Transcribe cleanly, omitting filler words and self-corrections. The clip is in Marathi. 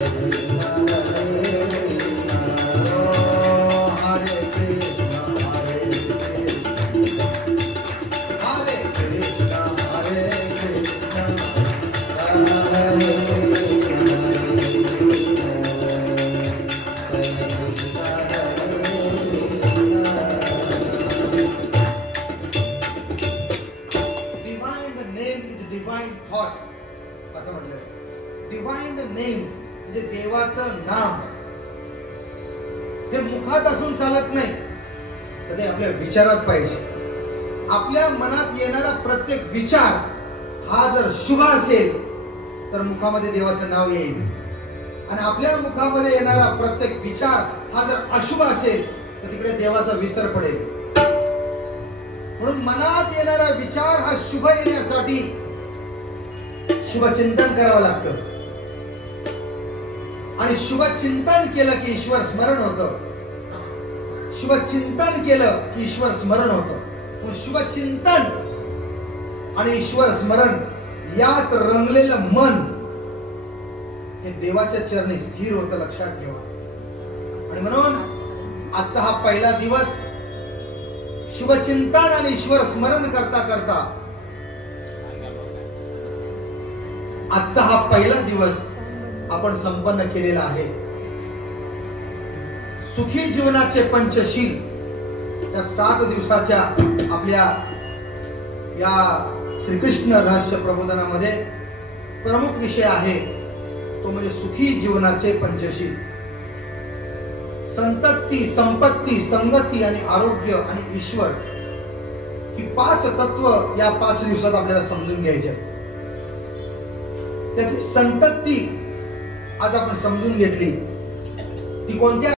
डिवाइन थॉट असं म्हटलंय. डिवाइन नेम म्हणजे देवाचं नाम हे मुखात असून चालत नाही, तर ते आपल्या विचारात पाहिजे. आपल्या मनात येणारा प्रत्येक विचार हा जर शुभ असेल तर मुखामध्ये देवाचं नाव येईल, आणि आपल्या मुखामध्ये येणारा प्रत्येक विचार हा जर अशुभ असेल तर तिकडे देवाचा विसर पडेल. म्हणून मनात येणारा विचार हा शुभ येण्यासाठी शुभ चिंतन करावं लागतं, आणि शुभ चिंतन केलं की ईश्वर स्मरण होतं. शुभ चिंतन केलं की ईश्वर स्मरण होतं. शुभ चिंतन आणि ईश्वर स्मरण यात रंगलेलं मन हे देवाच्या चरणी स्थिर होतं, लक्षात ठेवा. आणि म्हणून आजचा हा पहिला दिवस शुभचिंतन आणि ईश्वर स्मरण करता करता, आजचा हा पहिला दिवस आपण संपन्न केलेला आहे. सुखी जीवनाचे पंचशील या 7 दिवसाच्या आपल्या या श्रीकृष्ण रहस्य प्रबोधनामध्ये प्रमुख विषय आहे तो म्हणजे सुखी जीवनाचे पंचशील. संतती, संपत्ती, संगती आणि आरोग्य आणि ईश्वर ही 5 तत्व या 5 दिवसात आपल्याला समजून घ्यायचे. त्याची संतती आज आपण समजून घेतली. ती कोणत्या